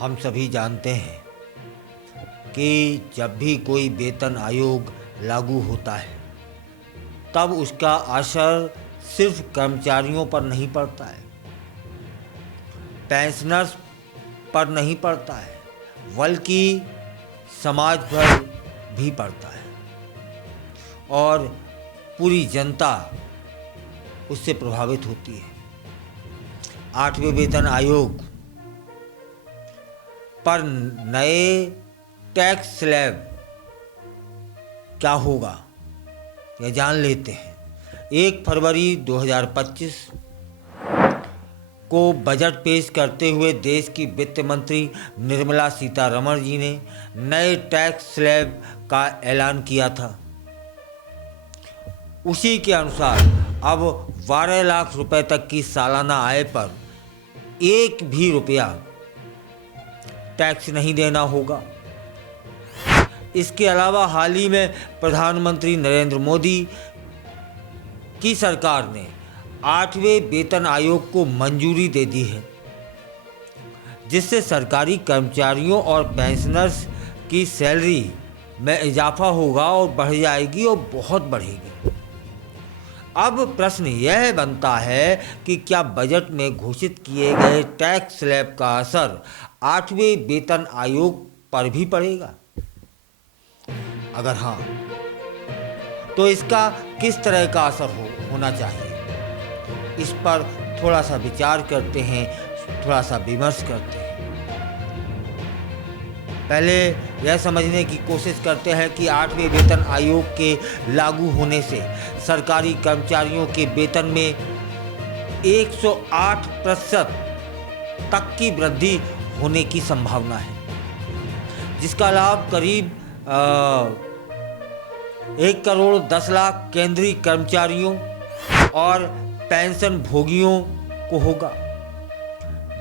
हम सभी जानते हैं कि जब भी कोई वेतन आयोग लागू होता है तब उसका असर सिर्फ कर्मचारियों पर नहीं पड़ता है, पेंशनर्स पर नहीं पड़ता है, बल्कि समाज पर भी पड़ता है और पूरी जनता उससे प्रभावित होती है। 8वें वेतन आयोग पर नए टैक्स स्लैब क्या होगा यह जान लेते हैं। 1 फरवरी 2025 को बजट पेश करते हुए देश की वित्त मंत्री निर्मला सीतारमण जी ने नए टैक्स स्लैब का ऐलान किया था। उसी के अनुसार अब 12 लाख रुपए तक की सालाना आय पर एक भी रुपया टैक्स नहीं देना होगा। इसके अलावा हाल ही में प्रधानमंत्री नरेंद्र मोदी की सरकार ने 8वें वेतन आयोग को मंजूरी दे दी है, जिससे सरकारी कर्मचारियों और पेंशनर्स की सैलरी में इजाफा होगा और बढ़ जाएगी और बहुत बढ़ेगी। अब प्रश्न यह बनता है कि क्या बजट में घोषित किए गए टैक्स स्लैब का असर 8वें वेतन आयोग पर भी पड़ेगा? अगर हाँ, तो इसका किस तरह का असर होना चाहिए? इस पर थोड़ा सा विचार करते हैं, थोड़ा सा विमर्श करते हैं। पहले यह समझने की कोशिश करते हैं कि 8वें वेतन आयोग के लागू होने से सरकारी कर्मचारियों के वेतन में 108% तक की वृद्धि होने की संभावना है, जिसका लाभ करीब 1,10,00,000 केंद्रीय कर्मचारियों और पेंशन भोगियों को होगा।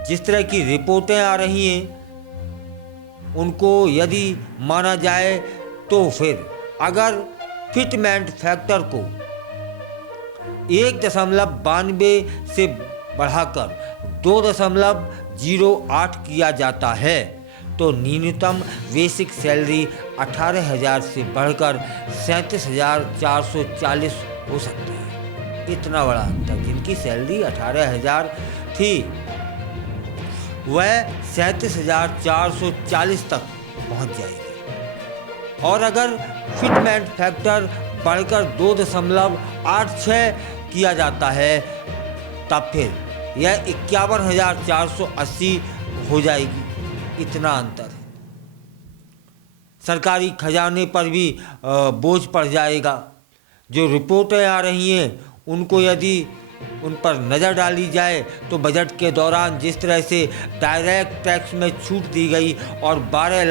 जिस तरह की रिपोर्टें आ रही हैं उनको यदि माना जाए तो फिर अगर फिटमेंट फैक्टर को 1.92 से बढ़ाकर 2.08 किया जाता है तो न्यूनतम बेसिक सैलरी 18,000 से बढ़कर 37,440 हो सकती है। इतना बड़ा अंतर, जिनकी सैलरी 18,000 थी वह 37,440 तक पहुंच जाएगी। और अगर फिटमेंट फैक्टर बढ़कर 2.86 किया जाता है तब फिर यह 51,480 हो जाएगी। इतना अंतर है। सरकारी खजाने पर भी बोझ पड़ जाएगा। जो रिपोर्टें आ रही हैं उनको यदि उन पर नज़र डाली जाए तो बजट के दौरान जिस तरह से डायरेक्ट टैक्स में छूट दी गई और 12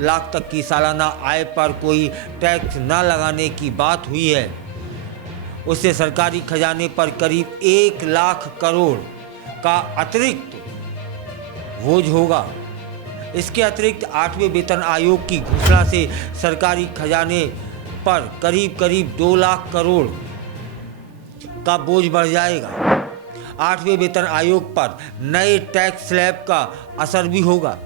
लाख तक की सालाना आय पर कोई टैक्स न लगाने की बात हुई है, उससे सरकारी खजाने पर करीब 1 लाख करोड़ का अतिरिक्त बोझ होगा। इसके अतिरिक्त 8वें वेतन आयोग की घोषणा से सरकारी खजाने पर करीब 2 लाख करोड़ का बोझ बढ़ जाएगा। 8वें वेतन आयोग पर नए टैक्स स्लैब का असर भी होगा।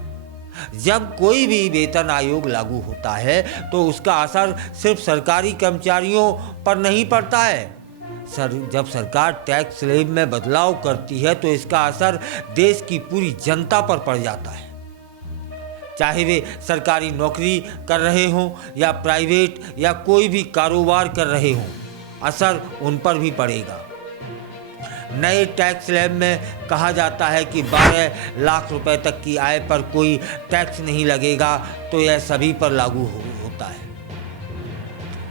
जब कोई भी वेतन आयोग लागू होता है तो उसका असर सिर्फ सरकारी कर्मचारियों पर नहीं पड़ता है। जब सरकार टैक्स स्लैब में बदलाव करती है तो इसका असर देश की पूरी जनता पर पड़ जाता है, चाहे वे सरकारी नौकरी कर रहे हों या प्राइवेट या कोई भी कारोबार कर रहे हों, असर उन पर भी पड़ेगा। नए टैक्स स्लैब में कहा जाता है कि 12 लाख रुपए तक की आय पर कोई टैक्स नहीं लगेगा, तो यह सभी पर लागू होता है।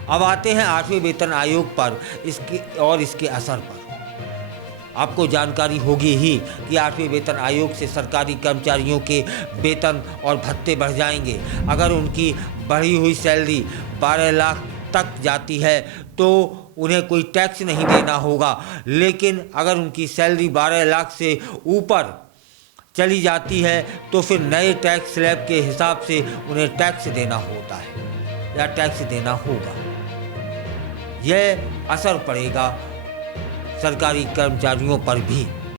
अब आते हैं 8वें वेतन आयोग पर इसके असर पर। आपको जानकारी होगी ही कि 8वें वेतन आयोग से सरकारी कर्मचारियों के वेतन और भत्ते बढ़ जाएंगे। अगर उनकी बढ़ी हुई सैलरी 12 लाख तक जाती है तो उन्हें कोई टैक्स नहीं देना होगा, लेकिन अगर उनकी सैलरी 12 लाख से ऊपर चली जाती है तो फिर नए टैक्स स्लैब के हिसाब से उन्हें टैक्स देना होता है या टैक्स देना होगा। यह असर पड़ेगा सरकारी कर्मचारियों पर भी।